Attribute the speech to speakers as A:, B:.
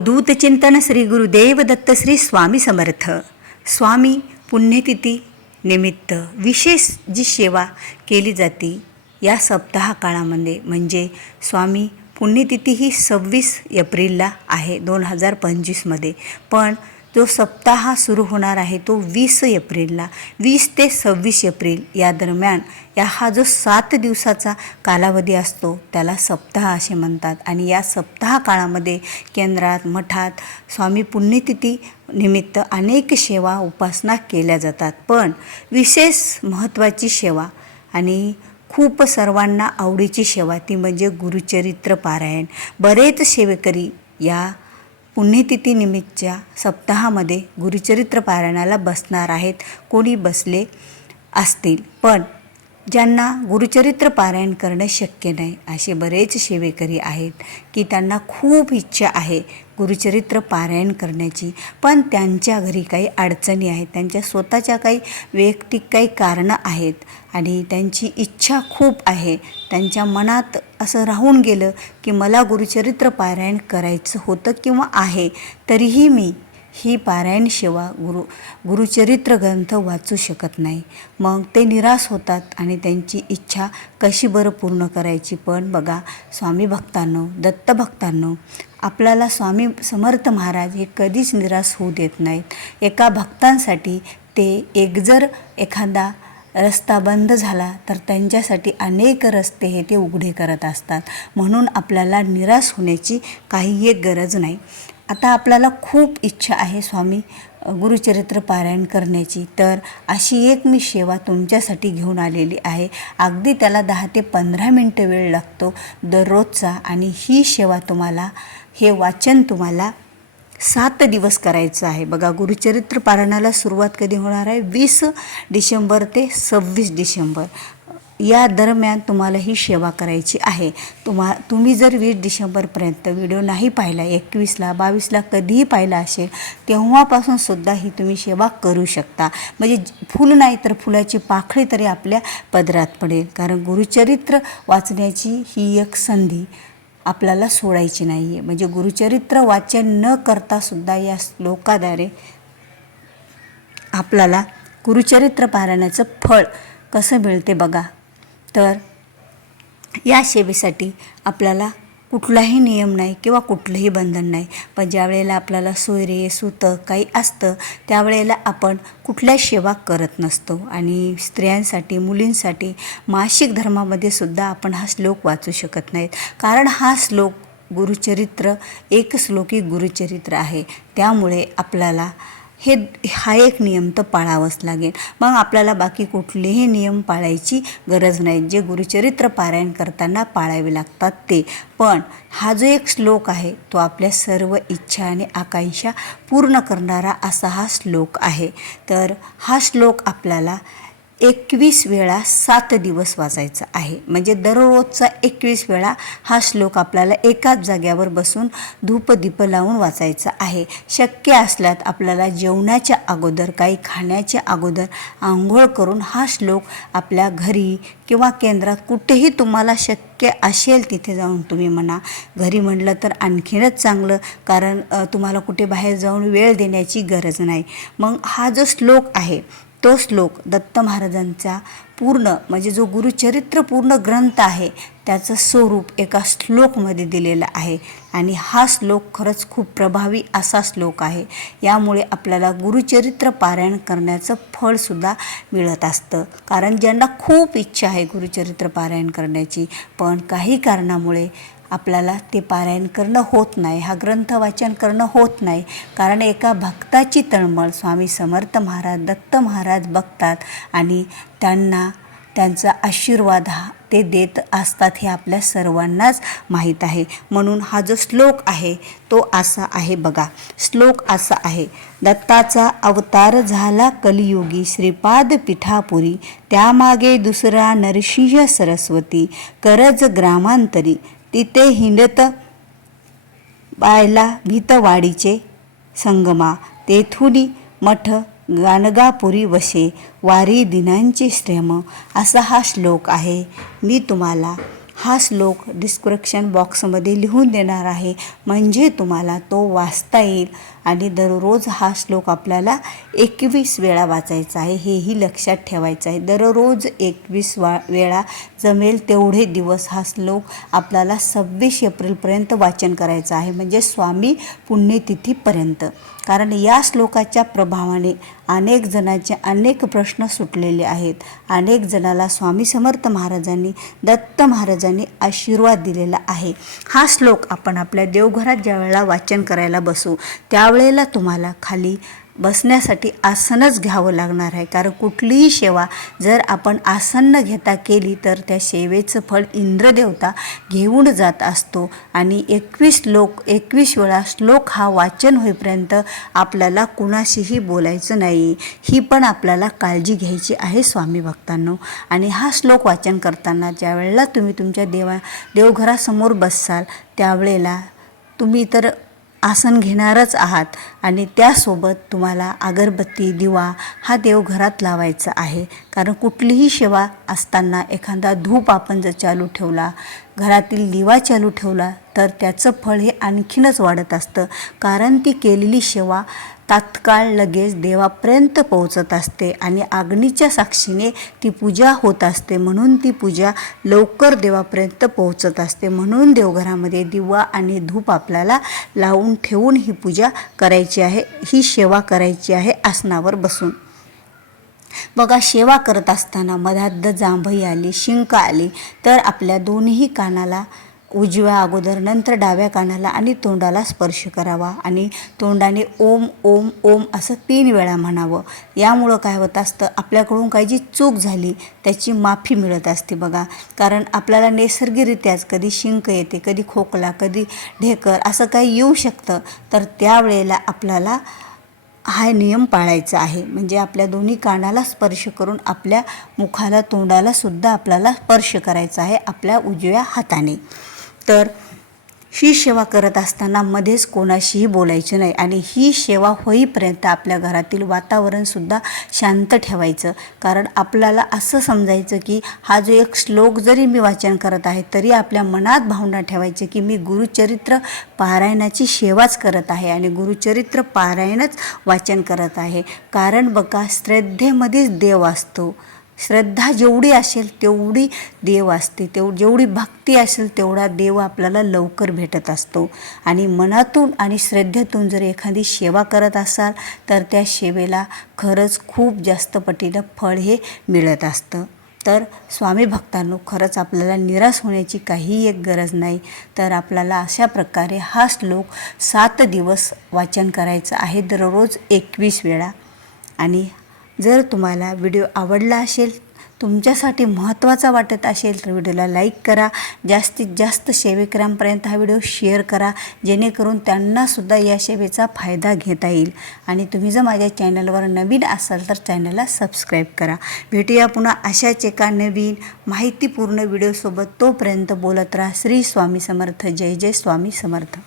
A: दूतचिंतन श्री गुरुदेव दत्त श्री स्वामी समर्थ. स्वामी पुण्यतिथी निमित्त विशेष जी सेवा केली जाते या सप्ताह काळामध्ये म्हणजे स्वामी पुण्यतिथी ही सव्वीस एप्रिलला आहे दोन हजार पंचवीसमध्ये. पण जो सप्ताह सुरू होणार आहे तो वीस एप्रिलला वीस ते सव्वीस एप्रिल या दरम्यान या हा जो सात दिवसाचा कालावधी असतो त्याला सप्ताह असे म्हणतात. आणि या सप्ताह काळामध्ये केंद्रात मठात स्वामी पुण्यतिथी निमित्त अनेक सेवा उपासना केल्या जातात. पण विशेष महत्त्वाची सेवा आणि खूप सर्वांना आवडीची सेवा ती म्हणजे गुरुचरित्र पारायण. बरेच सेवेकरी या पुण्यतिथीनिमित्तच्या सप्ताहामध्ये गुरुचरित्र पारायणाला बसणार आहेत. कोणी बसले असतील पण ज्यांना गुरुचरित्र पारायण करणं शक्य नाही असे बरेच सेवेकरी आहेत की त्यांना खूप इच्छा आहे. गुरुचरित्र पारायण करण्याची. पण त्यांच्या घरी काही अडचणी आहेत. त्यांच्या स्वतःच्या काही वैयक्तिक काही कारणं आहेत. आणि त्यांची इच्छा खूप आहे. त्यांच्या मनात असं राहून गेलं की मला गुरुचरित्र पारायण करायचं होतं किंवा आहे. तरीही मी ही पारायण सेवा गुरु गुरुचरित्र ग्रंथ वाचू शकत नाही. मग ते निराश होतात आणि त्यांची इच्छा कशी बरं पूर्ण करायची पण बघा स्वामी भक्तांनो दत्तभक्तांनो आपल्याला स्वामी समर्थ महाराज हे कधीच निराश होऊ देत नाहीत. एका भक्तांसाठी ते एक जर एखादा रस्ता बंद झाला तर त्यांच्यासाठी अनेक रस्ते हे ते उघडे करत असतात. म्हणून आपल्याला निराश होण्याची काही एक गरज नाही. आता आपल्याला खूप इच्छा आहे स्वामी गुरुचरित्र पारायण करण्याची. तर अशी एक मी सेवा तुमच्यासाठी घेऊन आलेली आहे. अगदी त्याला दहा ते पंधरा मिनटं वेळ लागतो दररोजचा आणि ही सेवा तुम्हाला हे वाचन तुम्हाला सात दिवस करायचं आहे. बघा गुरुचरित्र पारायणाला सुरुवात कधी होणार आहे? वीस डिसेंबर ते सव्वीस डिसेंबर. या दरम्यान तुम्हाला ही सेवा करायची आहे. तुम्हा तुम्ही जर वीस डिसेंबरपर्यंत व्हिडिओ नाही पाहिला एकवीसला बावीसला कधीही पाहिला असेल तेव्हापासून सुद्धा ही तुम्ही सेवा करू शकता. म्हणजे फुल नाही तर फुलाची पाखळी तरी आपल्या पदरात पडेल. कारण गुरुचरित्र वाचण्याची ही एक संधी आपल्याला सोडायची नाही आहे म्हणजे गुरुचरित्र वाचन न करता सुद्धा या श्लोकाद्वारे आपल्याला गुरुचरित्र पारायणाचं फळ कसं मिळते बघा. तर या सेवेसाठी आपल्याला कुठलाही नियम नाही किंवा कुठलंही बंधन नाही. पण ज्या वेळेला आपल्याला सोयरे सुतं काही असतं त्यावेळेला आपण कुठल्या सेवा करत नसतो. आणि स्त्रियांसाठी मुलींसाठी मासिक धर्मामध्ये सुद्धा आपण हा श्लोक वाचू शकत नाहीत. कारण हा श्लोक गुरुचरित्र एक श्लोकी गुरुचरित्र आहे. त्यामुळे आपल्याला हे हा एक नियम तर पाळावाच लागेल. मग आपल्याला बाकी कुठलेही नियम पाळायची गरज नाही. जे गुरुचरित्र पारायण करताना पाळावे लागतात ते. पण हा जो एक श्लोक आहे तो आपल्या सर्व इच्छा आणि आकांक्षा पूर्ण करणारा असा हा श्लोक आहे. तर हा श्लोक आपल्याला एकवीस वेळा सात दिवस वाचायचा आहे. म्हणजे दररोजचा एकवीस वेळा हा श्लोक आपल्याला एकाच जाग्यावर बसून धूपदीप लावून वाचायचा आहे. शक्य असल्यात आपल्याला जेवणाच्या अगोदर काही खाण्याच्या अगोदर आंघोळ करून हा श्लोक आपल्या घरी किंवा केंद्रात कुठेही तुम्हाला शक्य असेल तिथे जाऊन तुम्ही म्हणा. घरी म्हटलं तर आणखीनच चांगलं कारण तुम्हाला कुठे बाहेर जाऊन वेळ देण्याची गरज नाही. मग हा जो श्लोक आहे तो श्लोक दत्त महाराजांचा पूर्ण म्हणजे जो गुरुचरित्र पूर्ण ग्रंथ आहे त्याचं स्वरूप एका श्लोकमध्ये दिलेलं आहे. आणि हा श्लोक खरंच खूप प्रभावी असा श्लोक आहे. यामुळे आपल्याला गुरुचरित्र पारायण करण्याचं फळसुद्धा मिळत असतं. कारण ज्यांना खूप इच्छा आहे गुरुचरित्र पारायण करण्याची पण काही कारणामुळे आपल्याला ते पारायण करणं होत नाही हा ग्रंथ वाचन करणं होत नाही. कारण एका भक्ताची तळमळ स्वामी समर्थ महाराज दत्त महाराज बघतात आणि त्यांना त्यांचा आशीर्वाद हा ते देत असतात हे आपल्या सर्वांनाच माहीत आहे. म्हणून हा जो श्लोक आहे तो असा आहे बघा. श्लोक असा आहे दत्ताचा अवतार झाला कलियुगी श्रीपाद पिठापुरी त्यामागे दुसरा नरसिंह सरस्वती करज ग्रामांतरी तिथे हिंडत बायला भीतवाडीचे संगमा. तेथुनी मठ गाणगापुरी वसे वारी दिनांचे श्रम असा हा श्लोक आहे. मी तुम्हाला हा श्लोक डिस्क्रिप्शन बॉक्समध्ये लिहून देणार आहे. म्हणजे तुम्हाला तो वाचता येईल. आणि दररोज हा श्लोक आपल्याला एकवीस वेळा वाचायचा आहे हेही लक्षात ठेवायचं आहे. दररोज एकवीस वा वेळा जमेल तेवढे दिवस हा श्लोक आपल्याला सव्वीस एप्रिलपर्यंत वाचन करायचं आहे म्हणजे स्वामी पुण्यतिथीपर्यंत कारण या श्लोकाच्या प्रभावाने अनेक जणांचे अनेक प्रश्न सुटलेले आहेत. अनेक जणाला स्वामी समर्थ महाराजांनी दत्त महाराजांनी आशीर्वाद दिलेला आहे. हा श्लोक आपण आपल्या देवघरात ज्या वेळेला वाचन करायला बसू त्या त्यावेळेला तुम्हाला खाली बसण्यासाठी आसनच घ्यावं लागणार आहे. कारण कुठलीही सेवा जर आपण आसन न घेता केली तर त्या सेवेचं फळ इंद्रदेवता घेऊन जात असतो. आणि एकवीस लोक एकवीस वेळा श्लोक हा वाचन होईपर्यंत आपल्याला कुणाशीही बोलायचं नाही. ही पण आपल्याला काळजी घ्यायची आहे स्वामी भक्तांनो. आणि हा श्लोक वाचन करताना ज्यावेळेला तुम्ही तुमच्या देवा देवघरासमोर बसाल त्यावेळेला तुम्ही तर आसन घेणारच आहात आणि त्यासोबत तुम्हाला अगरबत्ती दिवा हा देवघरात लावायचा आहे. कारण कुठलीही सेवा असताना एखादा धूप आपण जर चालू ठेवला घरातील दिवा चालू ठेवला तर त्याचं फळ हे आणखीनच वाढत असतं. कारण ती केलेली सेवा तात्काळ लगेच देवापर्यंत पोहोचत असते आणि अग्नीच्या साक्षीने ती पूजा होत असते. म्हणून ती पूजा लवकर देवापर्यंत पोहोचत असते. म्हणून देवघरामध्ये दिवा आणि धूप आपल्याला लावून ठेवून ही पूजा करायची आहे. ही सेवा करायची आहे आसनावर बसून. बघा सेवा करत असताना मधात जांभई आली शिंक आली तर आपल्या दोन्ही कानाला उजव्या अगोदर नंतर डाव्या कानाला आणि तोंडाला स्पर्श करावा आणि तोंडाने ओम ओम ओम असं तीन वेळा म्हणावं. यामुळं काय होत असतं? आपल्याकडून काही जी चूक झाली त्याची माफी मिळत असते बघा. कारण आपल्याला नैसर्गिकरित्याच कधी शिंक येते कधी खोकला कधी ढेकर असं काही येऊ शकतं. तर त्यावेळेला आपल्याला हा नियम पाळायचा आहे. म्हणजे आपल्या दोन्ही कानाला स्पर्श करून आपल्या मुखाला तोंडाला सुद्धा आपल्याला स्पर्श करायचा आहे आपल्या उजव्या हाताने. तर ही सेवा करत असताना मध्येच कोणाशीही बोलायचं नाही आणि ही सेवा होईपर्यंत आपल्या घरातील वातावरणसुद्धा शांत ठेवायचं. कारण आपल्याला असं समजायचं की हा जो एक श्लोक जरी मी वाचन करत आहे तरी आपल्या मनात भावना ठेवायची की मी गुरुचरित्र पारायणाची सेवाच करत आहे आणि गुरुचरित्र पारायणच वाचन करत आहे. कारण बघा श्रद्धेमध्येच देव असतो. श्रद्धा जेवढी असेल तेवढी देव असते. तेव जेवढी भक्ती असेल तेवढा देव आपल्याला लवकर भेटत असतो. आणि मनातून आणि श्रद्धेतून जर एखादी सेवा करत असाल तर त्या सेवेला खरंच खूप जास्त पटीनं फळ हे मिळत असतं. तर स्वामी भक्तांनो खरंच आपल्याला निराश होण्याची काही एक गरज नाही. तर आपल्याला अशा प्रकारे हा श्लोक सात दिवस वाचन करायचं आहे दररोज एकवीस वेळा. आणि जर तुम्हाला व्हिडिओ आवडला असेल तुमच्यासाठी महत्त्वाचा वाटत असेल तर व्हिडिओला लाईक करा. जास्तीत जास्त सेवेकरांपर्यंत हा व्हिडिओ शेअर करा. जेणेकरून त्यांनासुद्धा या सेवेचा फायदा घेता येईल. आणि तुम्ही जर माझ्या चॅनलवर नवीन असाल तर चॅनलला सबस्क्राईब करा. भेटूया पुन्हा अशाच एका नवीन माहितीपूर्ण व्हिडिओसोबत. तोपर्यंत बोलत राहा. श्री स्वामी समर्थ. जय जय स्वामी समर्थ.